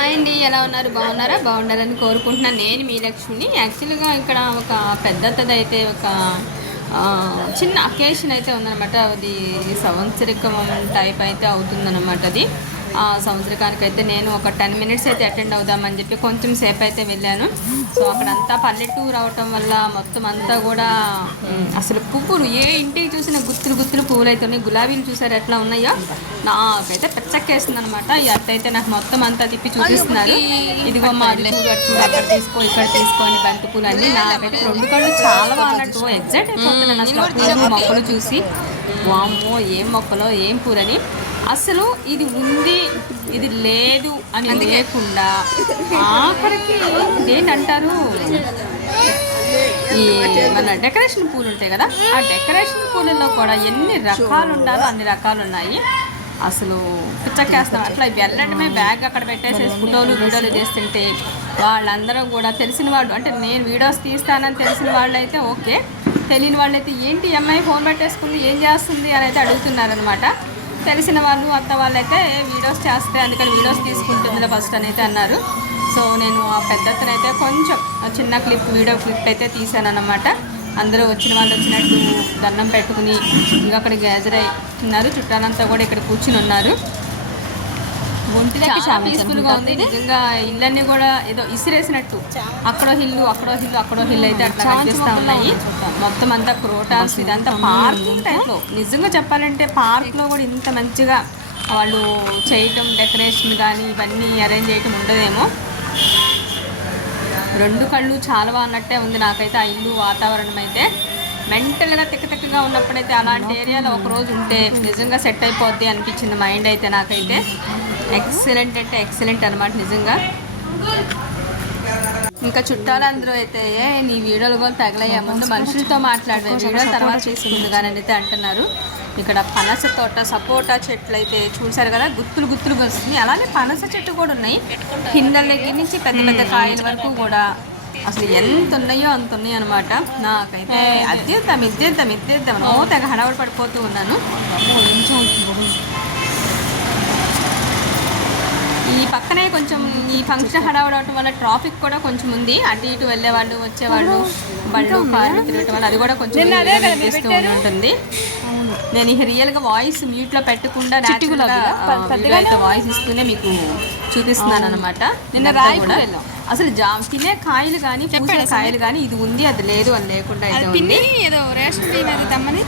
Hi అండి, ఎలా ఉన్నారు? బాగున్నారా? బాగుండాలని కోరుకుంటున్నాను. నేను మీ లక్ష్మిని. యాక్చువల్గా ఇక్కడ ఒక పెద్దది అయితే ఒక చిన్న అకేషన్ అయితే ఉందన్నమాట. అది సంవత్సరికం టైప్ అయితే అవుతుందన్నమాట. అది ఆ సంవత్సరకానికి అయితే నేను ఒక 10 మినిట్స్ అయితే అటెండ్ అవుదామని చెప్పి కొంచెం సేపు అయితే వెళ్ళాను. సో అక్కడంతా పల్లెటూరు అవటం వల్ల మొత్తం అంతా కూడా అసలు పువ్వులు ఏ ఇంటికి చూసిన గుత్తులు గుత్తులు పువ్వులు అయితే ఉన్నాయి. గులాబీలు చూసారు ఎట్లా ఉన్నాయో, నాకైతే పెచ్చక్కేస్తుంది అనమాట. ఈ అట్టయితే నాకు మొత్తం అంతా తిప్పి చూపిస్తున్నారు. ఇదిగో మాది చూడు, అక్కడ తీసుకో, ఇక్కడ తీసుకోని బంతి పూలు అన్నీ. నాకైతే 2 కళ్ళు చాలా బాగున్నట్టు ఎగ్జైట్ అయిపోతున్నాను అసలు పూలు మొక్కలు చూసి. వామ్మో, ఏం మొక్కలో ఏం పూలని. అసలు ఇది ఉంది, ఇది లేదు అని లేకుండా ఆఖరికి ఏంటంటారు, ఈ మన డెకరేషన్ పూలు ఉంటాయి కదా, ఆ డెకరేషన్ పూలలో కూడా ఎన్ని రకాలు ఉండాలో అన్ని రకాలు ఉన్నాయి. అసలు పిచ్చకేస్తాం. అట్లా వెళ్ళడమే, బ్యాగ్ అక్కడ పెట్టేసేసి ఫోటోలు వీడియోలు చేస్తుంటే వాళ్ళందరూ కూడా తెలిసిన వాళ్ళు, అంటే నేను వీడియోస్ తీస్తానని తెలిసిన వాళ్ళు అయితే ఓకే, తెలియని వాళ్ళైతే ఏంటి అమ్మాయి ఫోన్ పెట్టేసుకుంది, ఏం చేస్తుంది అని అయితే అడుగుతున్నారనమాట. తెలిసిన వాళ్ళు, అత్త వాళ్ళు అయితే వీడియోస్ చేస్తే అందుకని వీడియోస్ తీసుకుంటుందిలే ఫస్ట్ అని అయితే అన్నారు. సో నేను ఆ పెద్దతనైతే కొంచెం చిన్న వీడియో క్లిప్ అయితే తీసానన్నమాట. అందరూ వచ్చిన వాళ్ళు వచ్చినట్టు దండం పెట్టుకుని ఇంకా అక్కడికి గ్యాజర్ అవుతున్నారు. చుట్టాలంతా కూడా ఇక్కడ కూర్చుని ఉన్నారు. చాలా పీస్ఫుల్గా ఉంది నిజంగా. ఇళ్ళన్నీ కూడా ఏదో ఇసిరేసినట్టు, అక్కడో హిల్లు అక్కడో హిల్లు అక్కడో హిల్లు అయితే అట్లా కనిపిస్తూ ఉన్నాయి. మొత్తం అంతా క్రోటాస్, ఇదంతా పార్కింగ్ టైప్లో. నిజంగా చెప్పాలంటే పార్క్లో కూడా ఇంత మంచిగా వాళ్ళు చేయటం, డెకరేషన్ కానీ ఇవన్నీ అరేంజ్ చేయటం ఉండదేమో. 2 కళ్ళు చాలా బాగున్నట్టే ఉంది నాకైతే ఆ ఇల్లు వాతావరణం అయితే. మెంటల్గా తిక్కగా ఉన్నప్పుడైతే అలాంటి ఏరియాలో ఒకరోజు ఉంటే నిజంగా సెట్ అయిపోద్ది అనిపించింది మైండ్ అయితే నాకైతే. ఎక్సలెంట్ అంటే ఎక్సలెంట్ అనమాట నిజంగా. ఇంకా చుట్టాలందరూ అయితే నీ వీడియోలు కూడా తగలయ్యా, ముందు మనుషులతో మాట్లాడే వీడియోలు తర్వాత తీసుకుంది కానీ అయితే అంటున్నారు. ఇక్కడ పనస తోట, సపోటా చెట్లు అయితే చూసారు కదా, గుత్తులు గుత్తులు వస్తుంది. అలానే పనస చెట్టు కూడా ఉన్నాయి, కిందల దగ్గర నుంచి పెద్ద పెద్ద కాయల వరకు కూడా. అసలు ఎంత ఉన్నాయో అంత ఉన్నాయి అనమాట. నాకైతే ఇద్దేద్దాం ఓ తెగ హడావుడి పడిపోతూ ఉన్నాను. ఈ పక్కనే కొంచెం ఈ ఫంక్షన్ హడావుడి అవటం వల్ల ట్రాఫిక్ కూడా కొంచెం ఉంది. అటు ఇటు వెళ్ళేవాళ్ళు వచ్చేవాళ్ళు, బళ్ళు కార్లు తిరగటం వల్ల అది కూడా కొంచెం కనిపిస్తూ ఉంటుంది. నేను రియల్గా వాయిస్ మ్యూట్లో పెట్టకుండా అయితే వాయిస్ ఇస్తూనే మీకు చూపిస్తున్నాను అనమాట. నిన్న రాయి కూడా అసలు తినే కాయలు కానీ పూసే కాయలు కానీ ఇది ఉంది అది లేదు అని లేకుండా అయితే ఉంది. ఏదో రేషన్ తమ్మని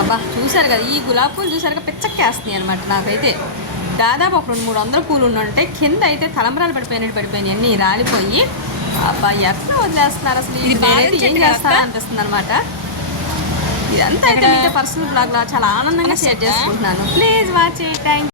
అబ్బా చూసారు కదా, ఈ గులాబీ పూలు చూసారు కదా, పిచ్చక్కేస్తున్నాయి అనమాట. నాకైతే దాదాపు ఒక 200-300 పూలు ఉన్నట్టే. కింద అయితే తలంబరాలు పడిపోయినాయి, అన్నీ రాలిపోయి. అబ్బా ఎట్లా వదిలేస్తున్నారు అసలు, ఇది ఏం చేస్తారా అనిపిస్తుంది అనమాట. ఇదంతా అయితే మీతో పర్సనల్ బ్లాగ్లో చాలా ఆనందంగా షేర్ చేసుకుంటున్నాను. Please watch it. థ్యాంక్